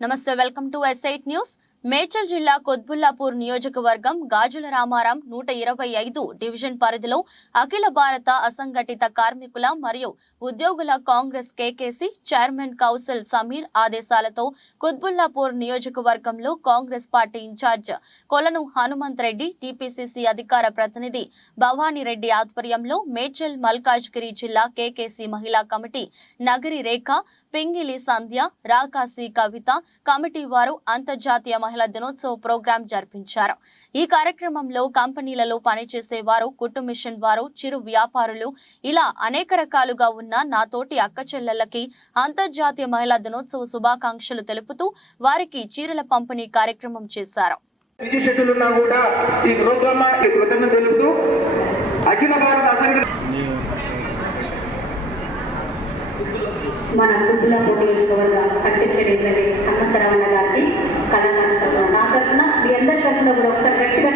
నమస్తే welcome to S eight news. Medchal జిల్లా కొద్బుల్లాపూర్ నియోజకవర్గం గాజుల రామారాం నూట ఇరవై ఐదు డివిజన్ పరిధిలో అఖిల భారత అసంఘటిత కార్మికుల మరియు ఉద్యోగుల కాంగ్రెస్ కేకేసి చైర్మన్ కౌసల్ సమీర్ ఆదేశాలతో కుత్బుల్లాపూర్ నియోజకవర్గంలో కాంగ్రెస్ పార్టీ ఇన్ఛార్జ్ కొలను హనుమంత్ రెడ్డి టీపీసీసీ అధికార ప్రతినిధి భవానీ రెడ్డి ఆధ్వర్యంలో మేడ్చల్ మల్కాజ్గిరి జిల్లా కేకేసి మహిళా కమిటీ నగరి రేఖ పింగిలి సంధ్య రాకాసి కవిత కమిటీ వారు అంతర్జాతీయ మహిళా దినోత్సవ ప్రోగ్రాం జరిపించారు. ఈ కార్యక్రమంలో కంపెనీలలో పనిచేసే వారు కుట్టు మిషన్ వారు చిరు వ్యాపారులు ఇలా అనేక రకాలుగా ఉన్న నా తోటి అక్కచెల్లెళ్ళకి అంతర్జాతీయ మహిళా దినోత్సవ శుభాకాంక్షలు తెలుపుతూ వారికి చీరల పంపిణీ కార్యక్రమం చేశారు. కూడా ఈ ప్రోగ్రామ్ కృతజ్ఞత తెలుపుతూ అఖిల భారత మన కుబ్బులపూర్ నియోజకవర్గ కంటెస్టెంట్ అన్నసరవణ గారికి కళ నా తరఫున మీ అందరి తరఫున కూడా ఒకసారి గట్టిగా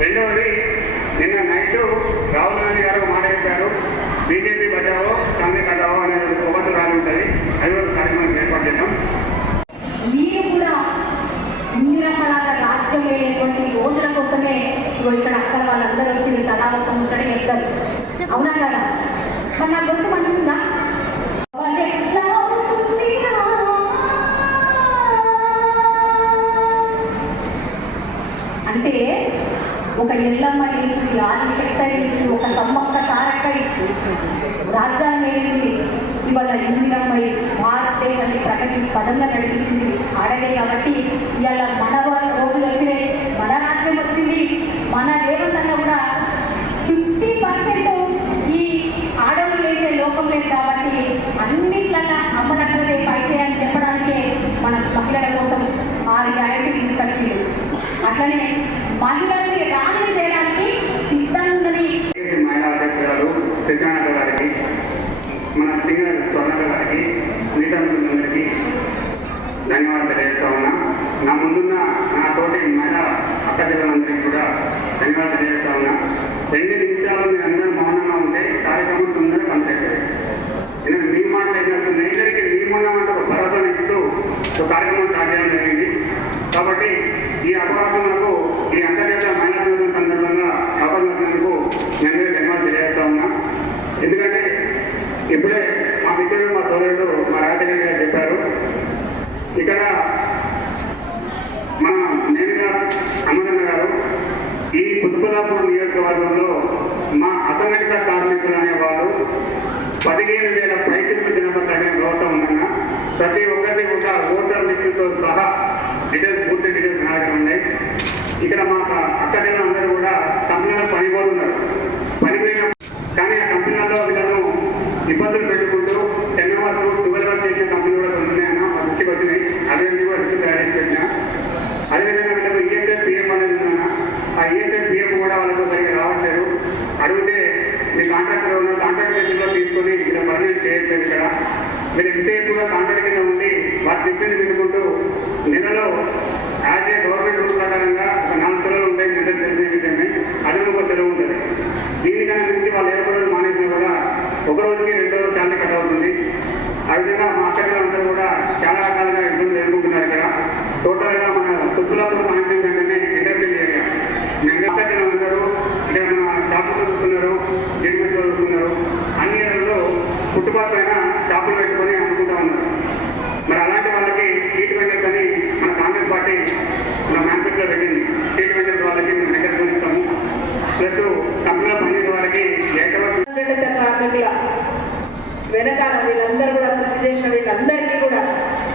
రెండవది నిన్న నైట్ రాహుల్ గాంధీ గారు మాట్లాడారు బీజేపీ బచావో కాంగ్రెస్ బచావో అనే ఒక రాలి ఉంటుంది అది ఒక కార్యక్రమం ఏర్పాటు చేద్దాం. మీరు కూడా అన్ని రకాల రాజ్యం లేనటువంటి రోజుల కోసమే ఇక్కడ అక్కడ వాళ్ళందరూ వచ్చి మీ తలా ఒక ముట్టడి చెప్తారు. అవునా కదా? మరి నా గొంతు మంచిగా రాజ్యాన్ని ఇవాళ ఇందిరమ్మై భారతదేశాన్ని ప్రకటి పదంగా నడిపించింది ఆడలే కాబట్టి ఇవాళ మన రోజులు వచ్చినాయి మన రాజ్యం వచ్చింది మన రేవంతన్న కూడా ఫిఫ్టీ పర్సెంట్ ఈ ఆడలు లేని లోకం లేదు కాబట్టి అన్నిట్లన్నా అమ్మనట్లనే పైచేయని చెప్పడానికే మన మహిళల కోసం ఆరు గ్యారెంటీ తీసుకొచ్చింది అట్లనే మహిళల్ని రాణి చేయడానికి సిద్ధంగా తెలంగాణ మహిళా స్వర్ణ గారికి మన ధన్యవాదాలు తెలియజేస్తా ఉన్నా. నా ముందున్న నా తోటి మహిళా అక్క చెల్లెలందరికీ కూడా ధన్యవాదాలు తెలియజేస్తా ఉన్నా. రెండు నిమిషాలు మీ అందరూ మౌనంగా ఉంటే కార్యక్రమం తొందరగా పనిచేస్తుంది ఎందుకంటే మీ మాట ఏంటంటే మీ ఇద్దరికి మీ మౌనం అంటే ఒక భరోసా ఇస్తూ ఒక కార్యక్రమం స్టార్ట్ చేయడం జరిగింది కాబట్టి ఈ అవకాశం నాకు ఈ అంతర్జాతీయ మహిళా దినోత్సవం సందర్భంగా అవకాశం నేను ధన్యవాదాలు తెలియజేస్తా ఉన్నా ఎందుకంటే ఇప్పుడే మా మిత్రుడు మా సోదరుడు మా రాజధాని గారు చెప్పారు ఇక్కడ మన నేనుగా అమరన్న గారు ఈ కుతుబులాపూర్ నియోజకవర్గంలో మా అసంఘటిత కార్మికులు అనేవాళ్ళు పదిహేను వేల పైసలు జనాభా తగిన వ్యవస్థ ఉందన్న ప్రతి ఒక్కరిని ఒక ఓటర్ లిస్టుతో సహా డీటెయిల్స్ పూర్తి డీటెయిల్స్ నా దగ్గర ఉన్నాయి. ఇక్కడ మా అక్క అందరూ కూడా కంపెనీలో పనిపోతున్నారు. పనిపోయిన కానీ ఆ కంపెనీలో వీళ్ళను ఇబ్బందులు పెట్టు టెన్ అవర్స్ ట్వెల్వ్ అవర్స్ చేసిన కంపెనీలు కూడా ఉంటున్నాయన్న మా దృష్టికి వచ్చినాయి అదే కూడా రిస్క్ తయారు చేసి పెట్టినా అదేవిధంగా వీళ్ళకు ఈఎస్ఐ పిఎం అనేది ఉందన్న ఆ ఈఎస్ఐ పిఎం కూడా వాళ్ళకు సరిగ్గా రావట్లేదు అడిగితే మీ కాంట్రాక్టర్ ఉన్న కాంట్రాక్ట్ బేసిస్లో తీసుకొని ఇలా పర్మనెంట్ చేయట్లేదు ఇక్కడ మీరు ఎంతసేపు కూడా కాంట్రాక్ట్ కింద ఉండి వారు చెప్పింది వినుకుంటూ నెలలో యాజ్ ఏ గవర్నమెంట్ రూల్ ప్రకారంగా ఒక నాలుగు సెలవులు ఉంటాయి నిద్ర తెలిసిన విషయమే అది ఒక సెలవు ఉంటుంది. దీనికన్నా మించి వాళ్ళు ఏ రోజులు మానేసినా కూడా ఒక రోజుకి రెండు రోజులు శాలరీ కట్ అవుతుంది. ఆ విధంగా మా అక్కడందరూ కూడా చాలా రకాలుగా ఇబ్బందులు ఎదుర్కొంటున్నారు ఇక్కడ. టోటల్గా మన తుప్పులాపూర్ కాన్స్టిట్యూన్స్ అంటేనే ఇండస్ట్రియల్ ఏరియా. మేము అక్కడికి అందరూ ఇక్కడ మన షాపులు చూస్తున్నారు గేట్మెంట్ చూస్తున్నారు. అన్ని ఏరియాల్లో ఫుట్పాత్ పైన షాపులు పెట్టుకొని అమ్ముకుంటా ఉన్నారు మరి అలాంటి వాళ్ళకి సీట్ వెండర్స్ అని మన కాంగ్రెస్ పార్టీ మన మేనిఫెస్టో పెట్టింది. సీట్ వెండర్స్ వాళ్ళకి మనం దగ్గర ఇస్తాము. ప్లస్ కంపెనీలో పనిచేసే వాళ్ళకి ఏకవర్ వెనకాల వీళ్ళందరూ కూడా కృషి చేసిన వీళ్ళందరికీ కూడా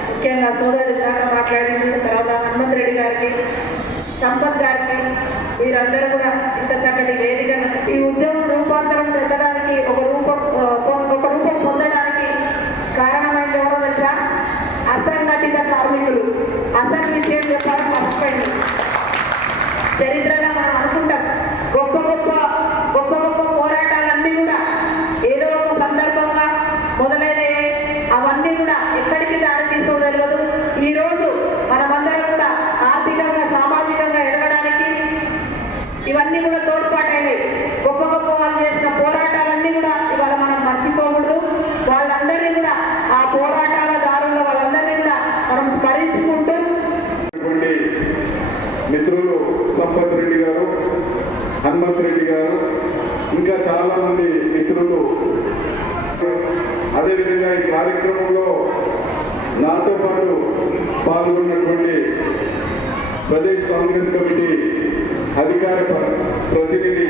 ముఖ్యంగా సోదరి చాలా మాట్లాడిన తర్వాత హనుమంత్ రెడ్డి గారికి సంపత్ గారికి వీరందరూ కూడా ఇంత చక్కటి వేదికను ఈ ఉద్యమం రూపాంతరం చెందడానికి ఒక రూపం ఒక రూపం అసలు విషయం చెప్పాలని మర్చిపోయింది చరిత్రలో మనం అనుకుంటాం గొప్ప గొప్ప గొప్ప గొప్ప పోరాటాలన్నీ కూడా ఏదో ఒక సందర్భంగా మొదలైనవి అవన్నీ కూడా ఎక్కడికి దారి తీసో తెలియదు ఈ రోజు మనమందరం కూడా ఆర్థికంగా సామాజికంగా ఎదగడానికి ఇవన్నీ కూడా తోడ్పాటైనవి గొప్ప గొప్ప వాళ్ళు చేసిన పోరాటాలన్నీ కూడా ఇవాళ మనం మర్చిపోకూడదు వాళ్ళందరినీ కూడా ఆ పోరాటాల దారుల్లో వాళ్ళందరినీ కూడా మనం స్మరించుకుంటూ ఉన్నటువంటి మిత్రులు సంపత్ రెడ్డి గారు హనుమంత్ రెడ్డి గారు ఇంకా చాలా మంది మిత్రులు. అదేవిధంగా ఈ కార్యక్రమంలో నాతో పాటు పాల్గొన్నటువంటి ప్రదేశ్ కాంగ్రెస్ కమిటీ అధికార ప్రతినిధి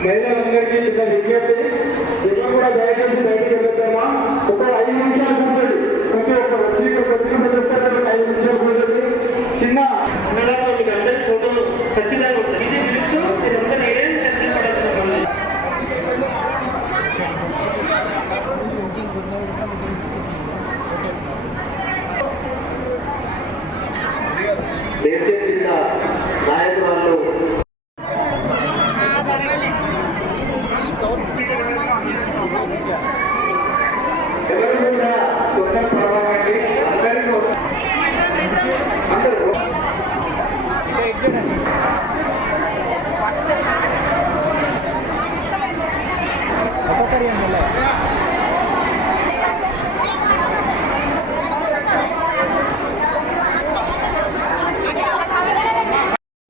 మహిళలందరికీ చిన్న విజ్ఞప్తి ఎవరు కూడా దయచేసి బయటికి వెళ్ళొద్దామా ఒక ఐదు నిమిషాలు కూర్చోండి ప్రతి ఒక్క వచ్చి ఇక్కడికి వచ్చిన ప్రతి ఒక్కరు ఒక ఐదు నిమిషాలు కూర్చోండి చిన్న ఉండడంలో మీకు అందరి ఫోటోలు ఖచ్చితంగా ఉంటాయి ఇది పిలుస్తూ మీరంతా నేరేం చర్చించబడాల్సిన పని లేదు. మేడ్చల్ జిల్లా నాయకురాలు ఎవరు కూడా కొంచెం ప్రభావండి అందరికీ వస్తుంది అందరూ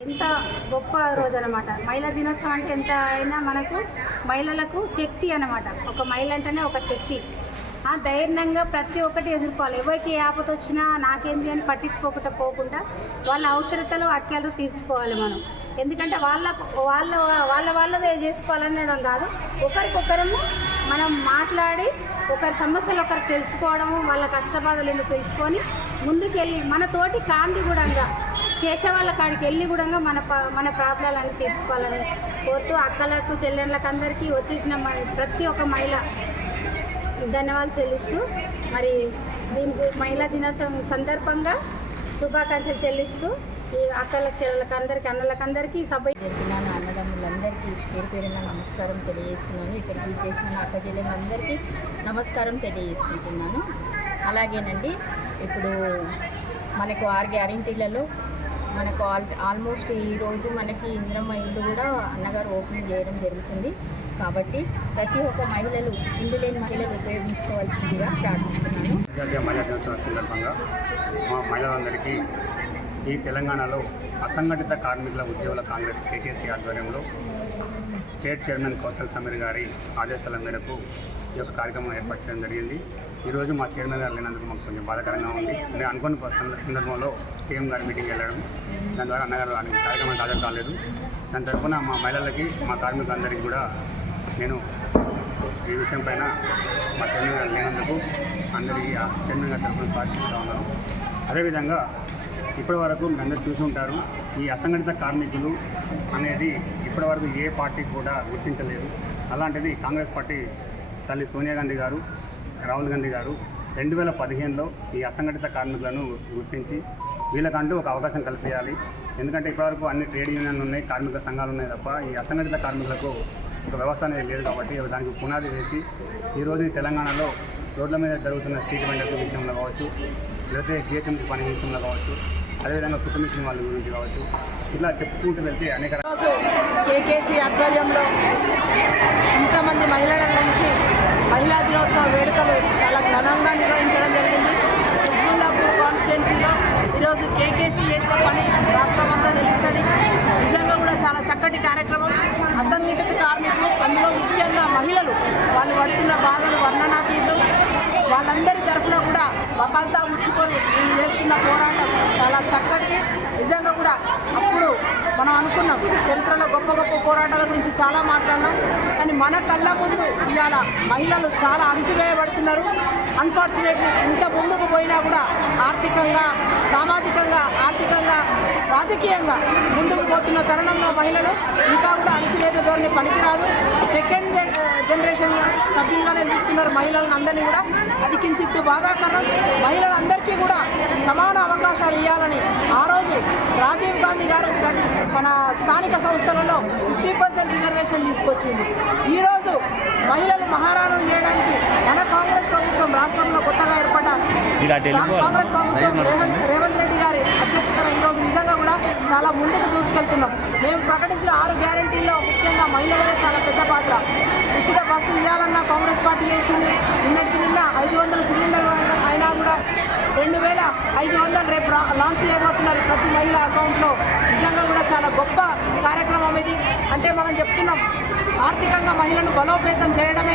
ఎంత గొప్ప రోజు అనమాట మహిళా దినోత్సవం అంటే ఎంత అయినా మనకు మహిళలకు శక్తి అనమాట ఒక మహిళ అంటేనే ఒక శక్తి. ఆ ధైర్యంగా ప్రతి ఒక్కటి ఎదుర్కోవాలి. ఎవరికి ఏ ఆపద వచ్చినా నాకేంది అని పట్టించుకోకుండా పోకుండా వాళ్ళ అవసరతలు వాక్యాలు తీర్చుకోవాలి మనం. ఎందుకంటే వాళ్ళ వాళ్ళ వాళ్ళ వాళ్ళదే చేసుకోవాలనడం కాదు. ఒకరికొకరము మనం మాట్లాడి ఒకరి సమస్యలు ఒకరు తెలుసుకోవడము వాళ్ళ కష్టబాధలు ఎందుకు తెలుసుకొని ముందుకెళ్ళి మన తోటి కాంతి కూడా చేసే వాళ్ళ కాడికి వెళ్ళి కూడా మన మన ప్రాబ్లాలన్నీ తీర్చుకోవాలని కోరుతూ అక్కలకు చెల్లెళ్ళకి అందరికీ వచ్చేసిన ప్రతి ఒక్క మహిళ ధన్యవాదాలు చెల్లిస్తూ మరి దీనికి మహిళా దినోత్సవం సందర్భంగా శుభాకాంక్షలు చెల్లిస్తూ ఈ అక్కలకు చెల్లెళ్ళకి అందరికీ అన్నలకు అందరికీ సభ జరిపినాను అన్నదమ్ములందరికీ పేరు పేరున నమస్కారం తెలియజేస్తున్నాను. ఇక్కడ చేసిన అక్క చెల్లెలందరికీ నమస్కారం తెలియజేసుకుంటున్నాను. అలాగేనండి ఇప్పుడు మనకు ఆరు గ్యారంటీలలో మనకు ఆల్ ఆల్మోస్ట్ ఈరోజు మనకి ఇంద్రమ్మ ఇల్లు కూడా అన్నగారు ఓపెన్ చేయడం జరుగుతుంది. కాబట్టి ప్రతి ఒక్క మహిళలు ఇల్లు లేని మహిళలు ఉపయోగించుకోవాల్సిందిగా ప్రార్థిస్తున్నాను. మహిళా దినోత్సవం సందర్భంగా మా మహిళలందరికీ ఈ తెలంగాణలో అసంఘటిత కార్మికుల ఉద్యోగుల కాంగ్రెస్ కేకేసీ ఆధ్వర్యంలో స్టేట్ చైర్మన్ కౌశల్ సమీర్ గారి ఆదేశాల మేరకు ఈ యొక్క కార్యక్రమం ఏర్పాటు చేయడం జరిగింది. ఈరోజు మా చైర్మన్ గారు లేనందుకు మాకు కొంచెం బాధాకరంగా ఉంది. నేను అనుకున్న సందర్భంలో సీఎం గారి మీటింగ్ వెళ్ళడం దాని ద్వారా అన్నగారు ఆ కార్యక్రమానికి హాజరు కాలేదు. దాని తరఫున మా మహిళలకి మా కార్మికులందరికీ కూడా నేను ఈ విషయం పైన మా చైర్మన్ గారు లేనందుకు అందరికీ ఆ చైర్మన్ గారి తరఫున స్వాగతిస్తూ ఉన్నాను. అదేవిధంగా ఇప్పటి వరకు మీరు అందరూ చూసి ఉంటారు ఈ అసంఘటిత కార్మికులు అనేది ఇప్పటి వరకు ఏ పార్టీ కూడా గుర్తించలేదు. అలాంటిది కాంగ్రెస్ పార్టీ తల్లి సోనియా గాంధీ గారు రాహుల్ గాంధీ గారు రెండు వేల పదిహేనులో ఈ అసంఘటిత కార్మికులను గుర్తించి వీళ్ళకంటూ ఒక అవకాశం కల్పించాలి. ఎందుకంటే ఇప్పటివరకు అన్ని ట్రేడ్ యూనియన్లు ఉన్నాయి కార్మిక సంఘాలు ఉన్నాయి తప్ప ఈ అసంఘటిత కార్మికులకు ఒక వ్యవస్థ అనేది లేదు కాబట్టి దానికి పునాది వేసి ఈరోజు తెలంగాణలో రోడ్ల మీద జరుగుతున్న స్ట్రీట్ వెండర్స్ విషయంలో కావచ్చు లేకపోతే జిహెచ్ఎంసీ పని విషయంలో కావచ్చు అదేవిధంగా కుటుంబించిన వాళ్ళ గురించి కావచ్చు. ఇలా చెప్పుకుంటూ వెళ్తే అనేక కేకేసీ ఆధ్వర్యంలో ఇంతమంది మహిళల నుంచి మహిళా దినోత్సవ వేడుకలు చాలా ఘనంగా నిర్వహించడం జరిగింది. కుత్బుల్లాపూర్ కాన్స్టిట్యున్సీలో ఈరోజు కేకేసీ చేసిన పని రాష్ట్రం అంతా తెలుస్తుంది. నిజంగా కూడా చాలా చక్కటి కార్యక్రమం. అసంఘటిత కార్మికులు అందులో ముఖ్యంగా మహిళలు వాళ్ళు పడుతున్న బాధలు వర్ణనాతీతం. వాళ్ళందరి తరఫున కూడా వకాల్తా ముచ్చుకొని వీళ్ళు చేస్తున్న పోరాటం చాలా చక్కటి నిజంగా కూడా అప్పుడు మనం అనుకున్నాం. చరిత్రలో గొప్ప గొప్ప పోరాటాల గురించి చాలా మాట్లాడినాం. కానీ మన కళ్ళ ముందు ఇవాళ మహిళలు చాలా అణచివేయబడుతున్నారు. అన్ఫార్చునేట్లీ ఇంత ముందుకు పోయినా కూడా ఆర్థికంగా సామాజికంగా ఆర్థికంగా రాజకీయంగా ముందుకు పోతున్న తరుణంలో మహిళలు ఇంకా కూడా అణచివేత ధోరణి పనికిరాదు. సెకండ్ జనరేషన్ సభ్యులుగానే చూస్తున్నారు మహిళలను అందరినీ కూడా. అది కించిత్తు బాధాకరం. మహిళలందరికీ కూడా సమాన అవకాశాలు ఇవ్వాలని ఆ రోజు రాజీవ్ గాంధీ గారు చట్- మన స్థానిక సంస్థలలో ఫిఫ్టీ పర్సెంట్ రిజర్వేషన్ తీసుకొచ్చింది. ఈరోజు మహిళలు మహారాణం చేయడానికి మన కాంగ్రెస్ ప్రభుత్వం రాష్ట్రంలో కొత్తగా ఏర్పడ్డ కాంగ్రెస్ ప్రభుత్వం రేవంత్ రేవంత్ రెడ్డి గారి అధ్యక్షతన ఈరోజు నిజంగా కూడా చాలా ముందుకు దూసుకెళ్తున్నాం. మేము ప్రకటించిన ఆరు గ్యారంటీల్లో ముఖ్యంగా మహిళలే చాలా పెద్ద పాత్ర. ఉచిత బస్సు ఇవ్వాలన్న కాంగ్రెస్ పార్టీ ఇచ్చింది. నిన్నటికి నిన్న ఐదు వందల సిలిండర్ అయినా కూడా రెండు వేల ఐదు వందలు రేపు లాంచ్ చేయబోతున్నారు ప్రతి మహిళ అకౌంట్లో. నిజంగా కూడా చాలా గొప్ప కార్యక్రమం ఇది. అంటే మనం చెప్తున్నాం ఆర్థికంగా మహిళను బలోపేతం చేయడమే